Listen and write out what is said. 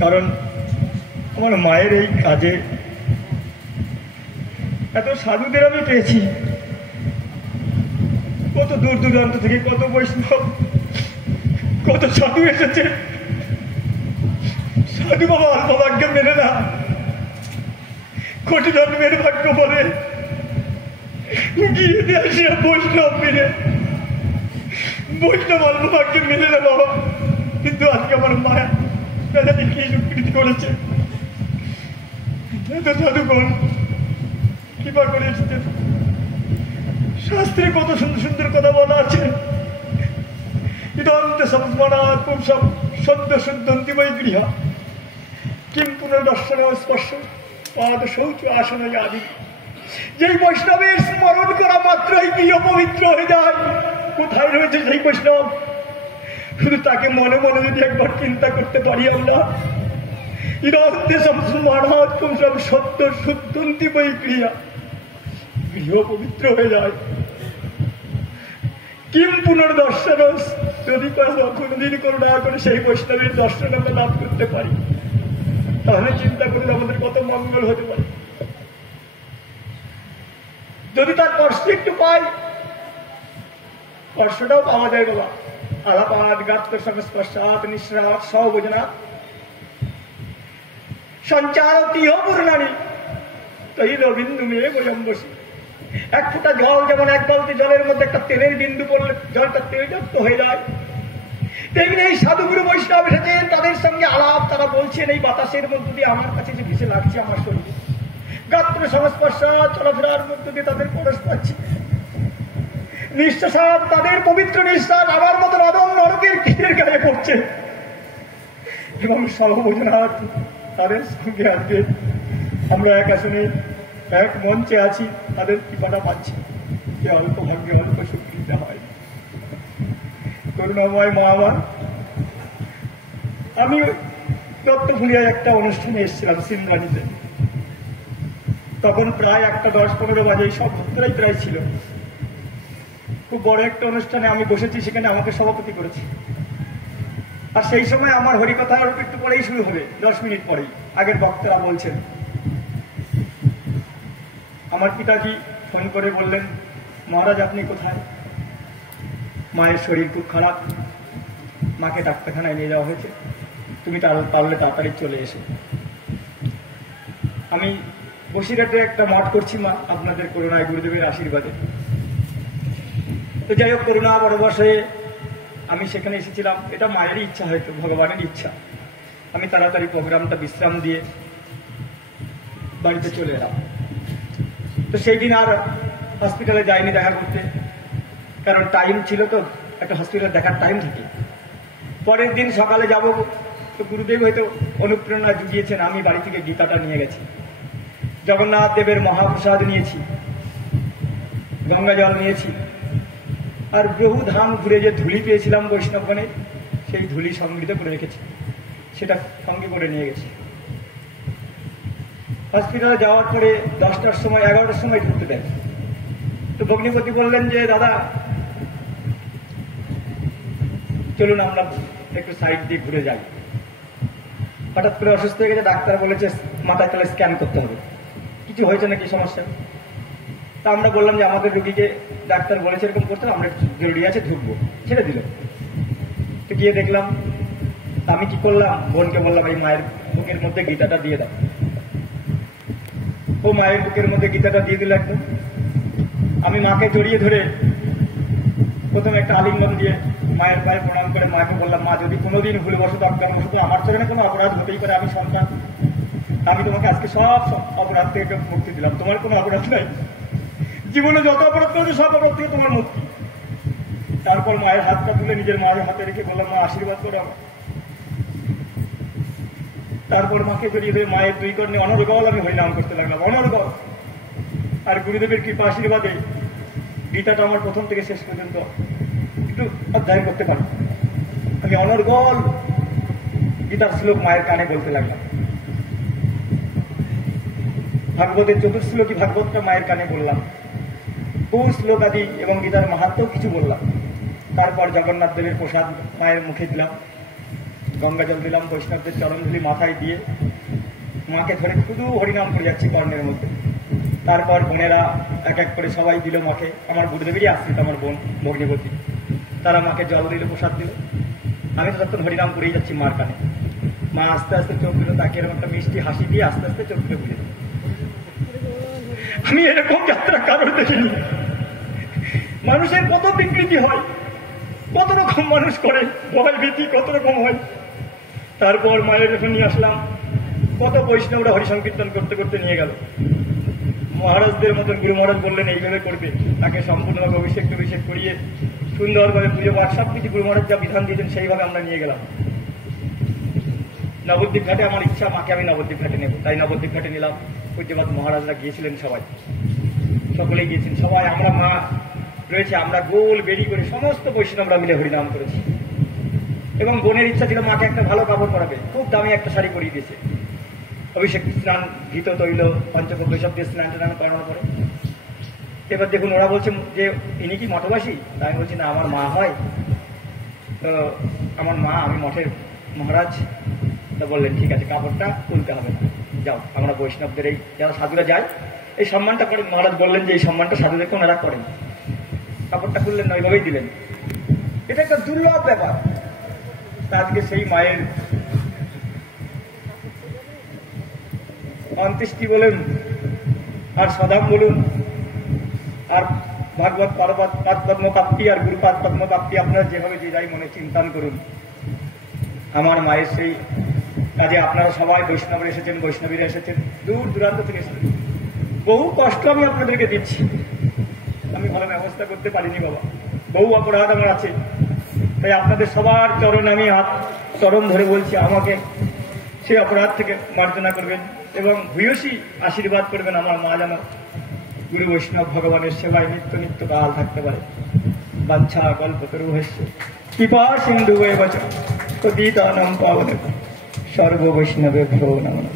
কারণ আমার মায়ের এই কাজে এত সাধুদের আমি পেয়েছি, কত দূর দূরান্ত থেকে কত বৈষ্ণব, কত সাধু এসেছে। সাধু বাবা অল্প ভাগ্য মেনে না, কোটি জন্মের ভাগ্য বলে গিয়ে আসিয়া বৈষ্ণব মেনে, বৈষ্ণব অল্প ভাগ্য মেনে না বাবা। কিন্তু আজকে আমার মায়া দাদাকে কি স্বীকৃতি করেছে, এত সাধুগণ কৃপা করে এসেছে। শাস্ত্রে কত সুন্দর সুন্দর কথা বলা আছে, ইদন্তে সংস্মরণাৎ পুংসাম সদ্য শুদ্ধন্তিময় গৃহা কিং পুনর্দর্শন স্পর্শ পাদ শৌচ আসন আদি। যেই বৈষ্ণবের স্মরণ করা মাত্রই গৃহ পবিত্র হয়ে যায়। কোথায় রয়েছে সেই বৈষ্ণব? শুধু তাকে মনে মনে যদি একবার চিন্তা করতে পারি আমরা, ইদন্তে সংস্মরণাৎ পুংসাম সদ্য শুদ্ধন্তিময় গৃহা, গৃহ পবিত্র হয়ে যায়। কিম পুনর্দর্শন, যদি কোনদিন করুণা করে সেই বৈষ্ণবের দর্শন আমরা লাভ করতে পারি, তাহলে চিন্তা করলে আমাদের কত মঙ্গল হতে পারে। যদি তার কষ্ট একটু পাই, কষ্টটাও পাওয়া যায় বাবা। আলাপাত গাত্র সংস্পর্শাৎ নিঃশ্রাত সবোজনা সঞ্চারতিহ পূর্ণানি তৈল বিন্দু মেয়ে বয়ম বসি। এক ফোঁটা জল যেমন এক বালতি জলের মধ্যে একটা তেলের বিন্দু পড়লে জলটা তেলযুক্ত হয়ে যায়, তেমনি এই সাধুগুরু বৈষ্ণব এসেছেন, তাদের সঙ্গে আলাপ। তারা বলছেন এই বাতাসের মধ্যে দিয়ে আমার কাছে যে ভেসে লাগছে আমার শরীরে, গাত্র সংস্পর্শ চলাফেরার মধ্যে দিয়ে তাদের প্রবেশ পাচ্ছি। নিঃশ্বাস, তাদের পবিত্র নিঃশ্বাস আমার মতো আদম নরকের কীটের গায়ে পড়ছে। এবং সর্বজনাথ তাদের সঙ্গে আজকে আমরা এক আসনে এক মঞ্চে আছি, তাদের কৃপাটা পাচ্ছি। যে অল্প ভাগ্যে অল্প স্বীকৃতি হয়। করুণাময় মা আমার, আমি দত্তফুলিয়ায় একটা অনুষ্ঠানে এসেছিলাম সিন্দ্রাণীতে। তখন প্রায় 1:10-15 বাজে, এই সব ভক্তরাই প্রায় ছিল। খুব বড় একটা অনুষ্ঠানে আমি বসেছি, সেখানে আমাকে সভাপতি করেছি। আর সেই সময় আমার হরিকথা আরো একটু পরেই শুরু হবে, 10 মিনিট পরেই। আগের বক্তারা বলছেন, আমার পিতাজি ফোন করে বললেন, মহারাজ আপনি কোথায়? মায়ের শরীর খুব খারাপ, মাকে ডাক্তারখানায় নিয়ে যাওয়া হয়েছে, তুমি পারলে তাড়াতাড়ি চলে এসো। আমি বসিরহাটে একটা মঠ করছি মা, আপনাদের করুণায় গুরুদেবের আশীর্বাদে। তো যাই হোক, করুণা বড়বশ হয়ে আমি সেখানে এসেছিলাম। এটা মায়েরই ইচ্ছা, হয়তো ভগবানের ইচ্ছা। আমি তাড়াতাড়ি প্রোগ্রামটা বিশ্রাম দিয়ে বাড়িতে চলে এলাম। তো সেই দিন আর হসপিটালে যাইনি দেখা করতে, কারণ টাইম ছিল, তো একটা হসপিটালে দেখার টাইম থাকে। পরের দিন সকালে যাব, তো গুরুদেব হয়তো অনুপ্রেরণা জুগিয়েছেন, আমি বাড়ি থেকে গীতাটা নিয়ে গেছি। জগন্নাথ দেবের মহাপ্রসাদ নিয়েছি, গঙ্গা জল নিয়েছি, আর বহু ধাম ঘুরে যে ধুলি পেয়েছিলাম বৈষ্ণবগণে, সেই ধুলি সংগৃহীত করে রেখেছি, সেটা সঙ্গে করে নিয়ে গেছি। হসপিটালে যাওয়ার পরে 10টার সময় 11টার সময় ঢুকতে দেয়। তো ভগ্নিপতি বললেন যে দাদা চলুন আমরা একটু সাইড দিয়ে ঘুরে যাই। হঠাৎ করে অসুস্থ হয়ে গেছে, ডাক্তার বলেছে মাথায় তাহলে স্ক্যান করতে হবে, কিছু হয়েছে নাকি সমস্যা। তা আমরা বললাম যে আমাদের রোগীকে ডাক্তার বলেছে এরকম করতে, আমরা জরুরি আছে ঢুকবো, ছেড়ে দিল। তো গিয়ে দেখলাম, আমি কি করলাম, বোনকে বললাম এই মায়ের বুকের মধ্যে গীতাটা দিয়ে দাও। ও মায়ের বুকের মধ্যে গীতাটা দিয়ে দিল একদম। আমি মাকে জড়িয়ে ধরে প্রথমে একটা আলিঙ্গন দিয়ে মায়ের পায়ে প্রণাম করে মাকে বললাম, মা যদি কোনোদিন ভুলবশত অজ্ঞানবশত আমার সঙ্গে কোনো অপরাধ হতেই পারে, আমি সন্তান, আমি তোমাকে আজকে সব অপরাধ থেকে মুক্তি দিলাম, তোমার কোনো অপরাধ নাই, জীবনে যত অপরাধ করেছে সব অপরাধ থেকে তোমার মুক্তি। তারপর মায়ের হাতটা তুলে নিজের মায়ের হাতে রেখে বললাম, মা আশীর্বাদ করো আমার। তারপর মাকে বেরিয়ে দিয়ে মায়ের 2 কর্ণে অনর্গল আমি হরিনাম করতে লাগলাম, অনর্গল। আর গুরুদেবের কৃপা আশীর্বাদে গীতাটা আমার প্রথম থেকে শেষ পর্যন্ত একটু অধ্যয়ন করতে পারি। আমি অনর্গল গীতার শ্লোক মায়ের কানে বলতে লাগলাম। ভাগবতের 4th শ্লোকী ভাগবতটা মায়ের কানে বললাম, বহু শ্লোক আদি এবং গীতার মাহাত্ম্য কিছু বললাম। তারপর জগন্নাথ দেবের প্রসাদ মায়ের মুখে দিলাম। গঙ্গা জল দিলাম, বৈষ্ণবদের চরণধুলি মাথায় দিয়ে মাকে ধরে শুধু হরিনাম করে যাচ্ছি কর্ণের মধ্যে। তারপর বোনেরা এক এক করে সবাই দিল মাকে, আমার গুরুদেবেরই আসছে আমার বোন ভগ্নিপতি, তারা মাকে জল দিল, প্রসাদ দিল। আমি তো তখন হরিনাম করেই যাচ্ছি মার কানে। মা আস্তে আস্তে চোখ দিল, তাকে এরকম একটা মিষ্টি হাসি দিয়ে আস্তে আস্তে চোখ দিলে বুঝে দিল। আমি এরকম যাত্রা কারোর দেখিনি। মানুষের কত বিকৃতি হয়, কত রকম মানুষ করে, ভয় ভীতি কত রকম হয়। তারপর মায়ের যখন নিয়ে আসলাম, কত বৈষ্ণবরা হরিসংকীর্তন করতে করতে নিয়ে গেল। মহারাজদের মতন গুরু মহারাজ বললেন এইভাবে করবে, তাকে সম্পূর্ণভাবে অভিষেক করিয়ে সুন্দরভাবে পুজো পাঠ সব কিছু গুরু মহারাজ যা বিধান দিয়েছেন সেইভাবে আমরা নিয়ে গেলাম। নবদ্বীপ ঘাটে আমার ইচ্ছা মাকে আমি নবদ্বীপ ঘাটে নেব, তাই নবদ্বীপ ঘাটে নিলাম। পূজ্যপাত মহারাজরা গিয়েছিলেন, সবাই সকলেই গিয়েছেন, সবাই আমরা মা রয়েছে, আমরা গোল বেরি করে সমস্ত বৈষ্ণবরা মিলে হরিনাম করেছি। এবং বোনের ইচ্ছা ছিল মাকে একটা ভালো কাপড় পরাবে, খুব দামি একটা শাড়ি পরিয়ে দিয়েছে। অভিষেক স্নান, ঘিত তৈল, পঞ্চগব্য এসব দিয়ে স্নান টান করানোর পরে এবার দেখুন ওরা বলছে যে ইনি কি মঠবাসী? আমি বলছি না, আমার মা হয়। তো আমার মা, আমি মঠের মহারাজ। তো বললেন ঠিক আছে, কাপড়টা তুলতে হবে না, যাও। আমরা বৈষ্ণবদের এই যারা সাধুরা যায় এই সম্মানটা করেন। মহারাজ বললেন যে এই সম্মানটা সাধুদেরকে ওনারা করেন। কাপড়টা খুললেন না, ওইভাবেই দিলেন। এটা একটা দুর্লভ ব্যাপার। আজকে সেই মায়ের অন্ত্যেষ্টি বলুন, আর সদাম বলুন, আর ভাগবত পাদ পদ্মপ্রাপ্তি আর গুরুপাদ পদ্মপ্রাপ্তি, আপনারা যেভাবে যে যাই মনে চিন্তান করুন। আমার মায়ের সেই কাজে আপনারা সবাই বৈষ্ণবরা এসেছেন, বৈষ্ণবীরা এসেছেন, দূর দূরান্ত থেকে এসেছেন। বহু কষ্ট আমি আপনাদেরকে দিচ্ছি, আমি ভালো ব্যবস্থা করতে পারিনি বাবা, বহু অপরাধ আমার আছে। তাই আপনাদের সবার চরণ আমি চরণ ধরে বলছি, আমাকে সেই অপরাধ থেকে মার্জনা করবেন এবং ভূয়সী আশীর্বাদ করবেন। আমার মা যেন গুরু বৈষ্ণব ভগবানের সেবায় নিত্য নিত্য কাল থাকতে পারে। বাঞ্ছা কল্পতরুভ্যশ্চ কৃপা সিন্ধু এব চ পতিতানাং পাবনেভ্যো সর্ব বৈষ্ণবেভ্যো নমঃ।